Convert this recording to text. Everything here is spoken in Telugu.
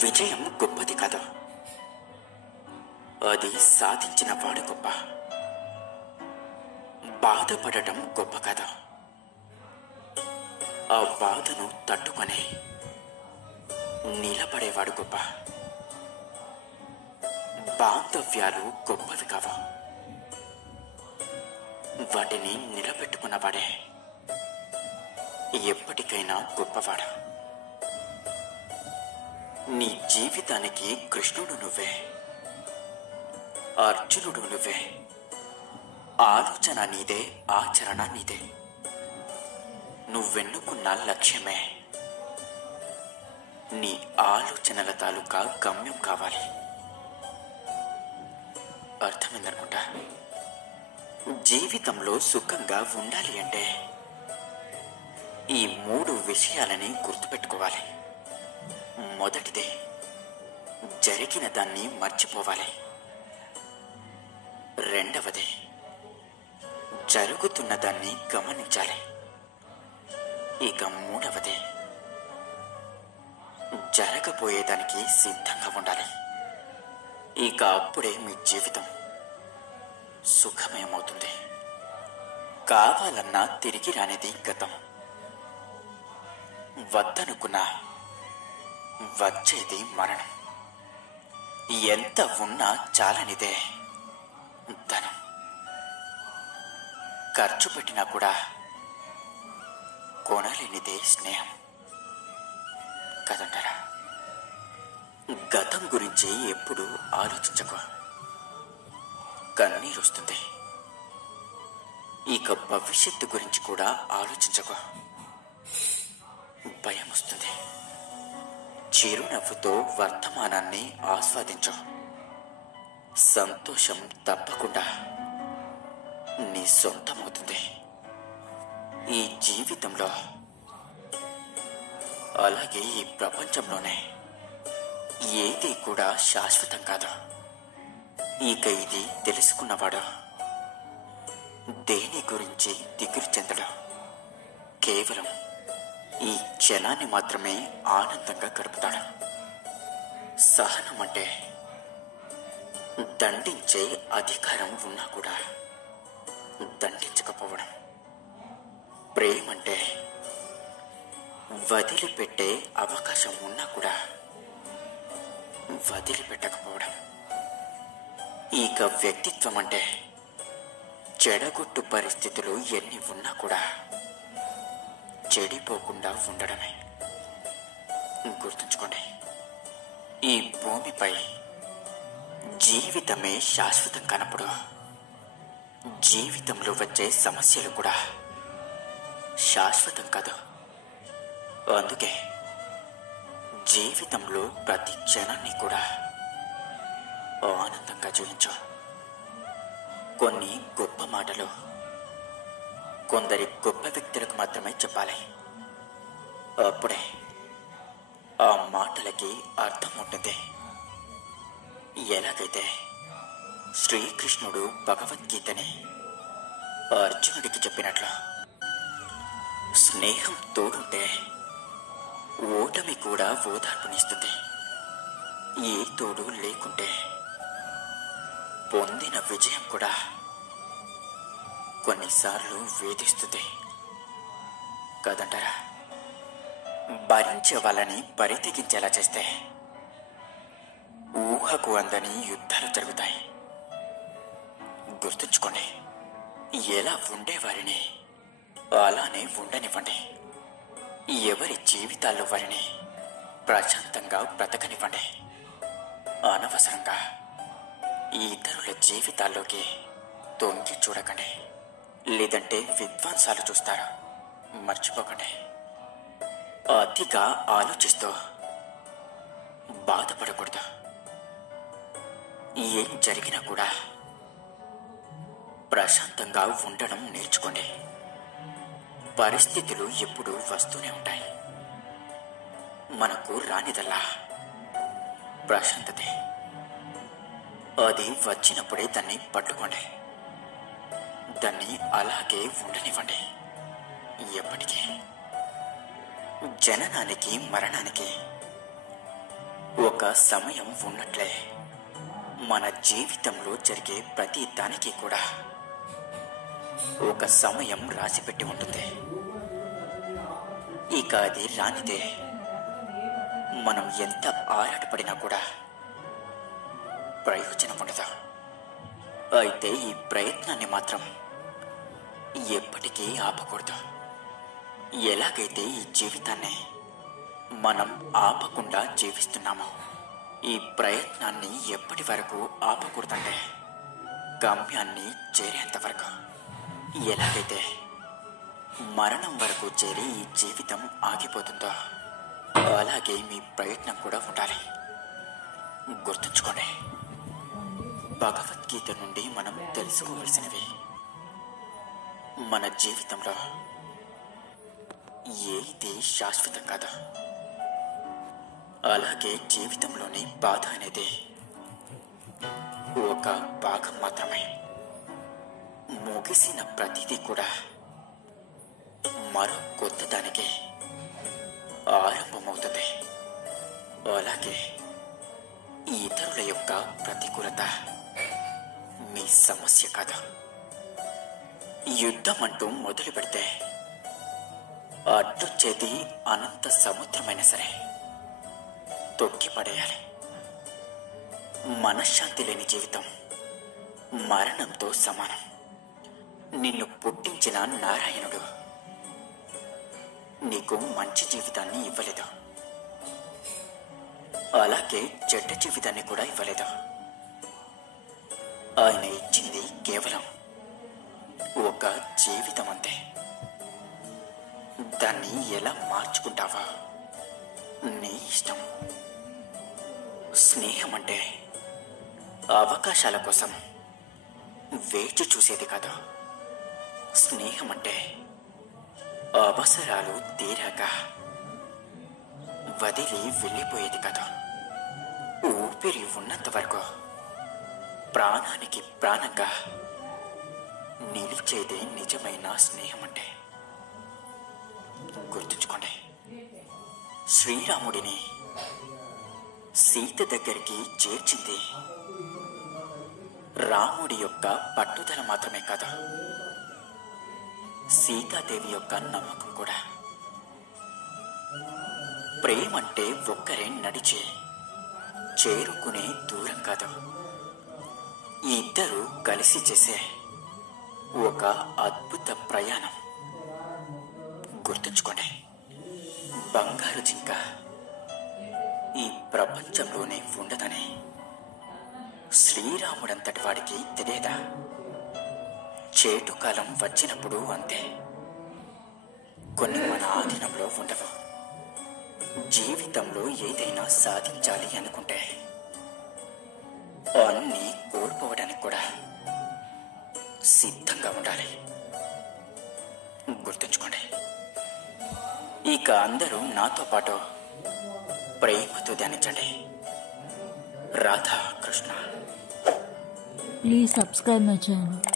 విజయం గొప్పది కాదు, అది సాధించిన వాడు గొప్ప. బాధపడటం గొప్ప కాదు, ఆ బాధను తట్టుకొని నిలబడేవాడు గొప్ప. బాంధవ్యాలు గొప్పవి కావు, వాటిని నిలబెట్టుకున్నవాడే ఎప్పటికైనా గొప్పవాడు. నీ జీవితానికి కృష్ణుడు నువ్వే, అర్జునుడు నువ్వే. ఆలోచన నీదే, ఆచరణ నీదే. నువ్వెన్నుకున్న లక్ష్యమే నీ ఆలోచనల తాలూకా గమ్యం కావాలి. అర్థమైందనుకుంటా. జీవితంలో సుఖంగా ఉండాలి అంటే ఈ 3 విషయాలని గుర్తుపెట్టుకోవాలి. మొదటిదే, జరిగిన దాన్ని మర్చిపోవాలి. రెండవది, జరుగుతున్న దాన్ని గమనించాలి. ఇక మూడవది, జరగబోయేదానికి సిద్ధంగా ఉండాలి. ఇక అప్పుడే మీ జీవితం సుఖమయమవుతుంది. కావాలన్నా తిరిగి రానిది గతం, వద్దనుకున్నా వచ్చేది మరణం. ఎంత ఉన్నా చాలనిదే ధనం. ఖర్చు పెట్టినా కూడా కొనలేనిదే స్నేహం కదంటారా. గతం గురించి ఎప్పుడు ఆలోచించకు, కన్నీరు వస్తుంది. ఇక భవిష్యత్తు గురించి కూడా ఆలోచించకు, భయం వస్తుంది. చిరునవ్వుతో వర్తమానాన్ని ఆస్వాదించు. సంతోషం తప్పకుండా నీ సొంతమవుతుంది. ఈ జీవితంలో అలాగే ఈ ప్రపంచంలోనే ఏది కూడా శాశ్వతం కాదు. ఇక ఇది తెలుసుకున్నవాడు దేని గురించి దిగులు చెందడు. కేవలం ఈ క్షణాన్ని మాత్రమే ఆనందంగా గడుపుతాడు. సహనం అంటే దండించే అధికారం ఉన్నా కూడా దండించకపోవడం. ప్రేమంటే వదిలిపెట్టే అవకాశం ఉన్నా కూడా వదిలిపెట్టకపోవడం. ఇక వ్యక్తిత్వం అంటే చెడగొట్టు పరిస్థితులు ఎన్ని ఉన్నా కూడా చెడిపోకుండా ఉండడమే. గుర్తుంచుకోండి, ఈ భూమిపై జీవితమే శాశ్వతం కానప్పుడు జీవితంలో వచ్చే సమస్యలు కూడా శాశ్వతం కాదు. అందుకే జీవితంలో ప్రతి క్షణాన్ని కూడా ఆనందంగా జీవించు. కొన్ని గొప్ప మాటలు కొందరి గొప్ప వ్యక్తులకు మాత్రమే చెప్పాలి. అప్పుడే ఆ మాటలకి అర్థం ఉంటుంది. ఎలాగైతే శ్రీకృష్ణుడు భగవద్గీతని అర్జునుడికి చెప్పినట్లు, స్నేహం తోడుంటే ఓటమి కూడా ఓదార్పునిస్తుంది. ఏ తోడు లేకుంటే పొందిన విజయం కూడా కొన్నిసార్లు వేధిస్తుంది కదంటారా. భరించే వాళ్ళని బరి తెగించేలా చేస్తే ఊహకు అందని యుద్ధాలు జరుగుతాయి. గుర్తుంచుకోండి, ఎలా ఉండేవారిని అలానే ఉండనివ్వండి. ఎవరి జీవితాల్లో వారిని ప్రశాంతంగా బ్రతకనివ్వండి. అనవసరంగా ఇతరుల జీవితాల్లోకి తొంగి చూడకండి, లేదంటే విధ్వంసాలు చూస్తారు. మర్చిపోకండి, అతిగా ఆలోచిస్తూ బాధపడకూడదు. ఏం జరిగినా కూడా ప్రశాంతంగా ఉండడం నేర్చుకోండి. పరిస్థితులు ఎప్పుడూ వస్తూనే ఉంటాయి. మనకు రానిదల్లా ప్రశాంతతే. అది వచ్చినప్పుడే దాన్ని పట్టుకోండి, దాన్ని అలాగే ఉండనివ్వండి. ఎప్పటికీ జననానికి మరణానికి ఒక సమయం ఉన్నట్లే మన జీవితంలో జరిగే ప్రతి దానికి కూడా ఒక సమయం రాసిపెట్టి ఉంటుంది. ఇక అది రానిదే మనం ఎంత ఆరాటపడినా కూడా ప్రయోజనం ఉండదు. అయితే ఈ ప్రయత్నాన్ని మాత్రం ఎప్పటికీ ఆపకూడదు. ఎలాగైతే ఈ జీవితాన్ని మనం ఆపకుండా జీవిస్తున్నామో, ఈ ప్రయత్నాన్ని ఎప్పటి వరకు ఆపకూడదంటే గమ్యాన్ని చేరేంత వరకు. ఎలాగైతే మరణం వరకు చేరి ఈ జీవితం ఆగిపోతుందో అలాగే మీ ప్రయత్నం కూడా ఉండాలి. గుర్తుంచుకోండి, భగవద్గీత నుండి మనం తెలుసుకోవలసినవి మన జీవితంలో ఏది శాశ్వతం కాదు. అలాగే జీవితంలోని బాధ అనేది ఒక భాగం మాత్రమే. ముగిసిన ప్రతిదీ కూడా మరో కొత్త దానికి ఆరంభమవుతుంది. అలాగే ఇతరుల యొక్క ప్రతికూలత మీ సమస్య కాదు. యుద్ధం అంటూ మొదలు పెడితే అడ్డొచ్చేది అనంత సముద్రమైనా సరే తొక్కి పడేయాలి. మనశ్శాంతి లేని జీవితం మరణంతో సమానం. నిన్ను పుట్టించిన నారాయణుడు నీకు మంచి జీవితాన్ని ఇవ్వలేదు, అలాగే చెడ్డ జీవితాన్ని కూడా ఇవ్వలేదు. ఆయన ఇచ్చింది కేవలం ఒక జీవితం అంతే. దాన్ని ఎలా మార్చుకుంటావా నీ ఇష్టం. స్నేహం అంటే అవకాశాల కోసం వేచి చూసేది కాదు. స్నేహం అంటే అవసరాలు తీరాక వదిలి వెళ్ళిపోయేది కాదు. ఊపిరి ఉన్నంత వరకు ప్రాణానికి ప్రాణంగా నిలిచేదే నిజమైన స్నేహం అంటే. గుర్తుంచుకోండి, శ్రీరాముడిని సీత దగ్గరికి చేర్చింది రాముడి యొక్క పట్టుదల మాత్రమే కాదు, సీతాదేవి యొక్క నమ్మకం కూడా. ప్రేమంటే ఒక్కరే నడిచి చేరుకునే దూరం కాదు, ఇద్దరు కలిసి చేసే ఒక అద్భుత ప్రయాణం. గుర్తుంచుకోండి, బంగారు జింక ఈ ప్రపంచంలోనే ఉండదని శ్రీరాముడంతటి వాడికి తెలియదా? చేటుకాలం వచ్చినప్పుడు అంతే. కొన్ని మన ఆధీనంలో ఉండవు. జీవితంలో ఏదైనా సాధించాలి అనుకుంటే అన్నీ కోల్పోవడానికి కూడా సిద్ధంగా ఉండాలి. గుర్తుంచుకోండి, ఇక అందరూ నాతో పాటు ప్రేమతో ధ్యానించండి. Radha Krishna. Please subscribe my channel.